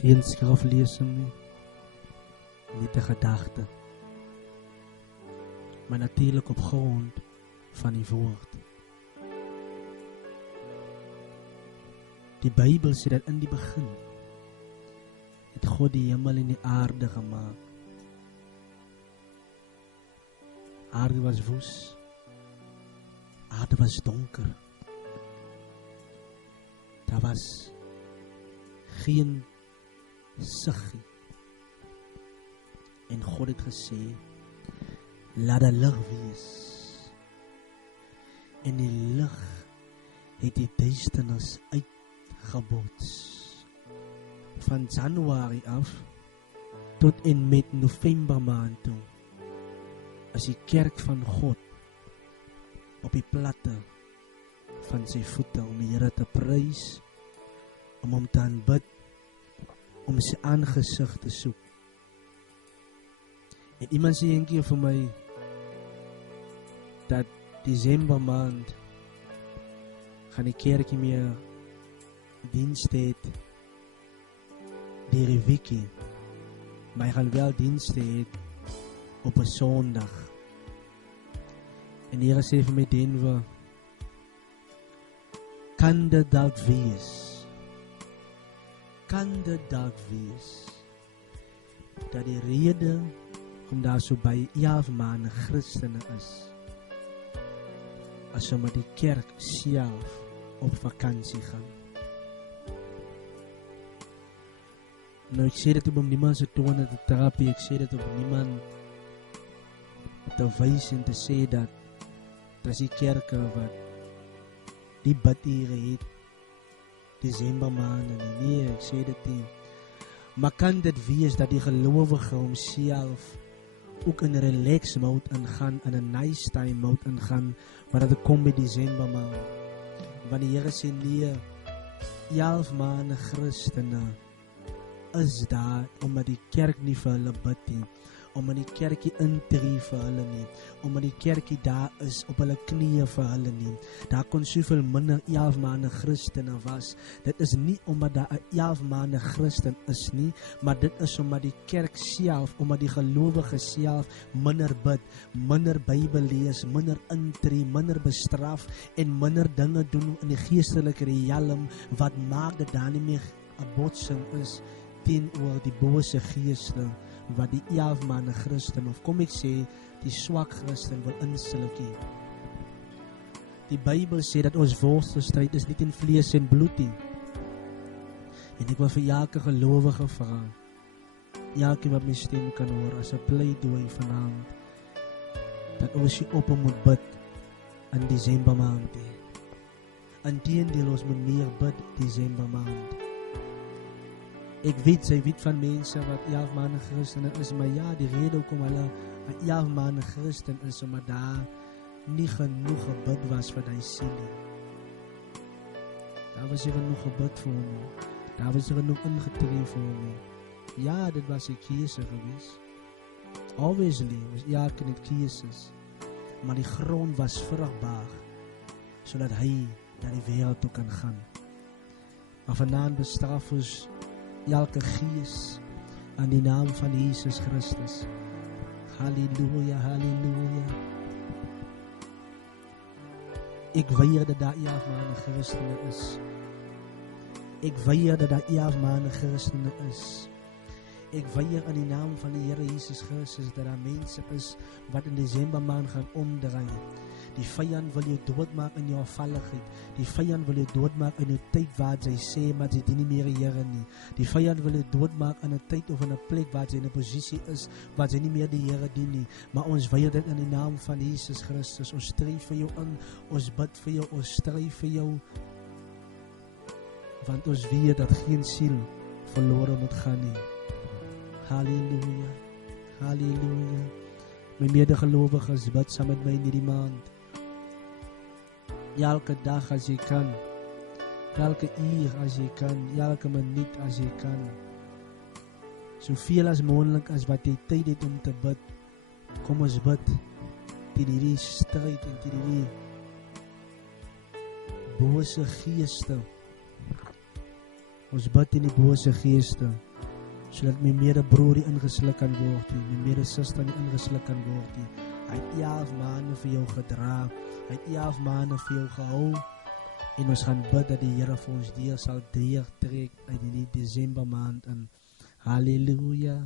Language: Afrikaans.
Geen skriflesing nie, net 'n gedagte, maar natuurlik op grond van die woord. Die Bybel sê dat in die begin het God die hemel en die aarde gemaak. Aarde was woes, aarde was donker. Daar was geen siggie. En God het gesê, laat daar lig wees. En die lig het die duisternis uitgebots. Van Januarie af tot en met November maand toe is die kerk van God op die platte van sy voete om die Here te prys, om hom te aanbid, om sy aangesig te soek. En iemand sê een keer vir my dat Desember maand gaan die kerk nie meer dienst het deur die weekie, maar hy gaan wel dienst het op 'n Sondag. En die Here sê vir my, Denver, kan dit dalk wees dat die rede om daar so by 11 maande Christene is omdat die kerk self op vakansie gaan. Nou ek sê dit om niemand se tone te trap, ek sê dit om niemand te wys en te sê dat is die kerke wat die bidure het Desember maand en nee, ek sê dit nie. Maar kan dit wees dat die gelowige homself ook in 'n relax mode ingaan, in 'n nice time mode ingaan, wanneer dit kom by Desember maand? Want die Here sê nee, 11 maande Christene is daar omdat die kerk nie vir hulle bid nie, omdat die kerkie intree vir hulle nie, omdat die kerkie daar is op hulle knieë vir hulle nie. Daar kon soveel minder 11 maande Christene was. Dit is nie omdat daar 'n 11 maande Christen is nie, maar dit is omdat die kerk self, omdat die gelowige self minder bid, minder Bybel lees, minder intree, minder bestraf en minder dinge doen in die geestelike realm wat maak dat daar nie meer 'n botsing is teenoor die bose geeste wat die 11 maande Christen, of kom ek sê, die swak Christen wil insilkie. Die Bybel sê dat ons worstelstryd is nie in vlees en bloed nie. En ek wil vir elke gelowige vra, elke wat my stem kan hoor, as 'n pleidooi vanaand, dat ons hier op moet bid in Desember maand. Inteendeel, ons moet meer bid Desember maand. Ek weet, sy weet van mense wat 11 maande Christene is, maar ja, die rede hoekom hulle 'n 11 maande Christen is, omdat daar nie genoeg gebid was vir die siel nie. Daar was nie genoeg gebid vir hom nie. Daar was nie genoeg ingetree vir hom nie. Ja, dit was 'n keuse gewees. Obviously, was elke net keuses. Maar die grond was vrugbaar, sodat hy na die wêreld toe kan gaan. Maar vanaand bestraf ons elke gees aan die naam van Jesus Christus. Halleluja, halleluja. Ek weier dat daar 11 maande Christene is. Ek weier dat daar 11 maande Christene is. Ek weier in die naam van die Here Jesus Christus dat daar mense is wat in Desember maand gaan omdraai. Die vyand wil jou doodmaak in jou afvalligheid. Die vyand wil jou doodmaak in 'n tyd waar jy sê maar jy dien nie meer die Here nie. Die vyand wil jou doodmaak in 'n tyd of in 'n plek waar jy in 'n posisie is waar jy nie meer die Here dien nie. Maar ons weier dit in die naam van Jesus Christus. Ons stry vir jou in. Ons bid vir jou. Ons stry vir jou. Want ons weet dat geen siel verlore moet gaan nie. Halleluja. Halleluja. My medegelowiges, bid saam met my in hierdie maand. Elke dag as jy kan, elke uur as jy kan, elke minuut as jy kan, soveel as moontlik as wat jy tyd het om te bid, kom ons bid teen hierdie stryd en teen hierdie bose geeste. Ons bid teen die bose geeste. sodat my medebroer nie ingesluk kan word nie, my medesuster nie ingesluk kan word nie. Hy het 11 maande vir jou gedra, hy het 11 maande vir jou gehou, en ons gaan bid dat die Here vir ons deur sal trek uit die Desember maand in. Halleluja.